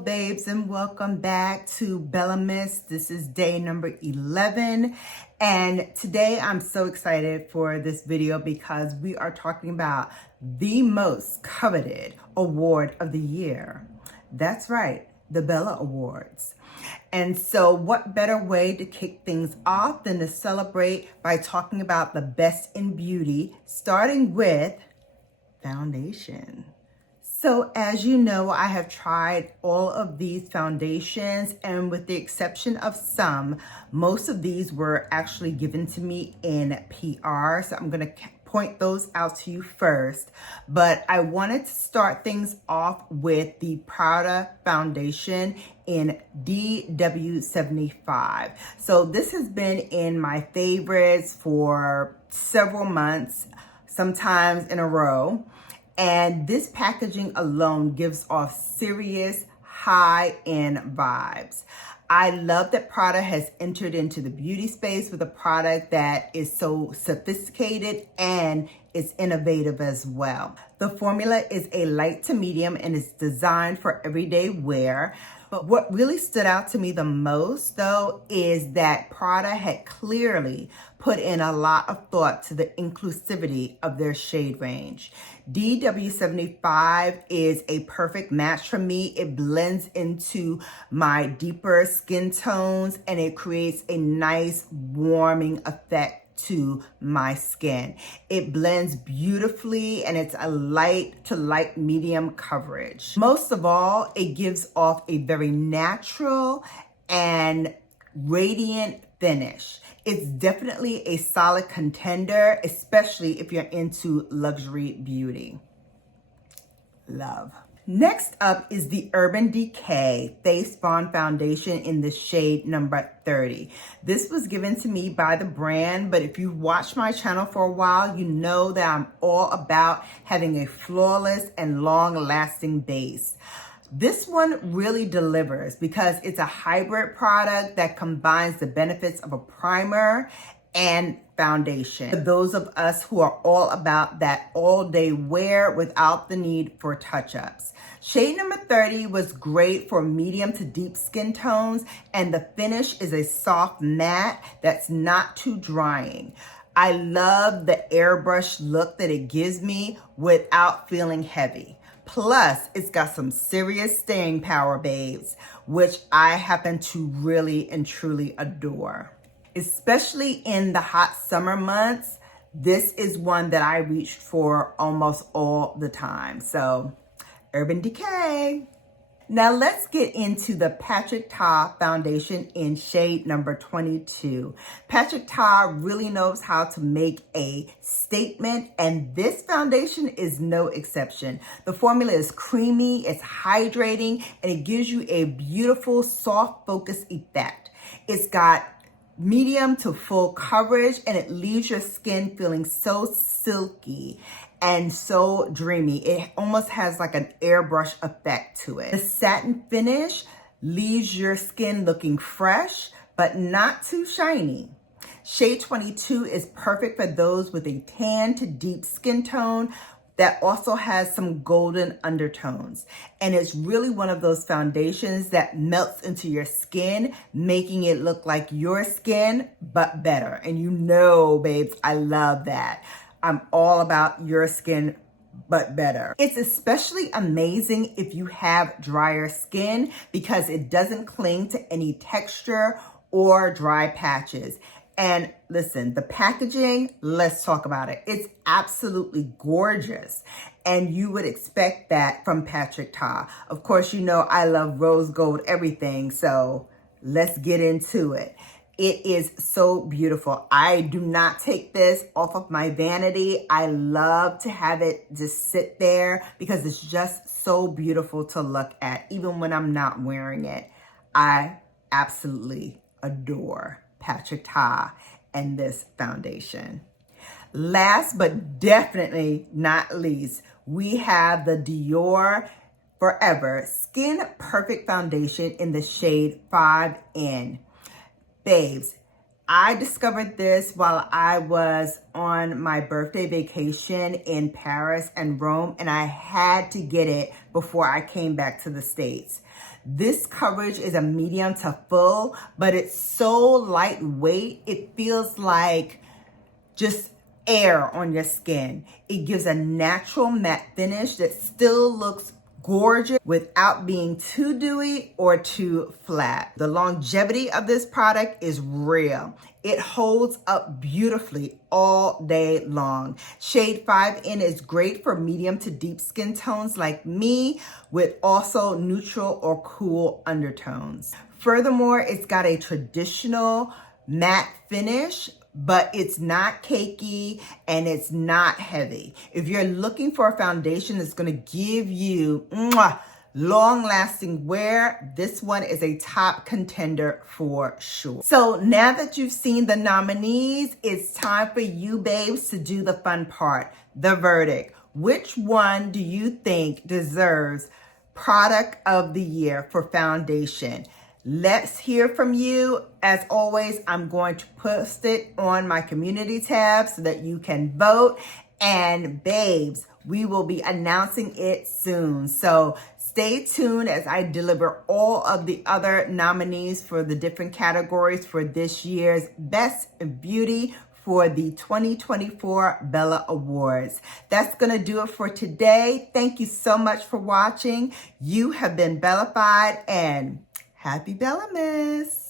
babes, and welcome back to BELLAmas. This is day number 11, and today I'm so excited for this video because we are talking about the most coveted award of the year. That's right, the Bella Awards. And so what better way to kick things off than to celebrate by talking about the best in beauty, starting with foundation. So as you know, I have tried all of these foundations, and with the exception of some, most of these were actually given to me in PR. So I'm going to point those out to you first. But I wanted to start things off with the Prada foundation in DW75. So this has been in my favorites for several months, sometimes in a row. And this packaging alone gives off serious high-end vibes. I love that Prada has entered into the beauty space with a product that is so sophisticated and is innovative as well. The formula is a light to medium and is designed for everyday wear. But what really stood out to me the most, though, is that Prada had clearly put in a lot of thought to the inclusivity of their shade range. DW75 is a perfect match for me. It blends into my deeper skin tones and it creates a nice warming effect to my skin. It blends beautifully and it's a light to light medium coverage. Most of all, it gives off a very natural and radiant finish. It's definitely a solid contender, especially if you're into luxury beauty. Love. Next up is the Urban Decay Face Bond Foundation in the shade number 30. This was given to me by the brand, but if you've watched my channel for a while, you know that I'm all about having a flawless and long-lasting base. This one really delivers because it's a hybrid product that combines the benefits of a primer and foundation. For those of us who are all about that all-day wear without the need for touch-ups. Shade number 30 was great for medium to deep skin tones, and the finish is a soft matte that's not too drying. I love the airbrush look that it gives me without feeling heavy. Plus, it's got some serious staying power, babes, which I happen to really and truly adore. Especially in the hot summer months, this is one that I reached for almost all the time. So, Urban Decay. Now let's get into the Patrick Ta foundation in shade number 22. Patrick Ta really knows how to make a statement, and this foundation is no exception. The formula is creamy, it's hydrating, and it gives you a beautiful soft focus effect. It's got medium to full coverage, and it leaves your skin feeling so silky and so dreamy. It almost has like an airbrush effect to it. The satin finish leaves your skin looking fresh, but not too shiny. Shade 22 is perfect for those with a tan to deep skin tone that also has some golden undertones. And it's really one of those foundations that melts into your skin, making it look like your skin, but better. And you know, babes, I love that. I'm all about your skin, but better. It's especially amazing if you have drier skin because it doesn't cling to any texture or dry patches. And listen, the packaging, let's talk about it. It's absolutely gorgeous. And you would expect that from Patrick Ta. Of course, you know I love rose gold everything, so let's get into it. It is so beautiful. I do not take this off of my vanity. I love to have it just sit there because it's just so beautiful to look at, even when I'm not wearing it. I absolutely adore Patrick Ta and this foundation. Last but definitely not least, we have the Dior Forever Skin Perfect Foundation in the shade 5N. Babes, I discovered this while I was on my birthday vacation in Paris and Rome, and I had to get it before I came back to the States. This coverage is a medium to full, but it's so lightweight, it feels like just air on your skin. It gives a natural matte finish that still looks gorgeous without being too dewy or too flat. The longevity of this product is real. It holds up beautifully all day long. Shade 5N is great for medium to deep skin tones like me, with also neutral or cool undertones. Furthermore, it's got a traditional matte finish, but it's not cakey and it's not heavy. If you're looking for a foundation that's gonna give you long-lasting wear, this one is a top contender for sure. So now that you've seen the nominees, it's time for you babes to do the fun part, the verdict. Which one do you think deserves product of the year for foundation? Let's hear from you. As always, I'm going to post it on my community tab so that you can vote. And babes, we will be announcing it soon. So stay tuned as I deliver all of the other nominees for the different categories for this year's Best Beauty for the 2024 Bella Awards. That's gonna do it for today. Thank you so much for watching. You have been Bellafied, and happy BELLAmas.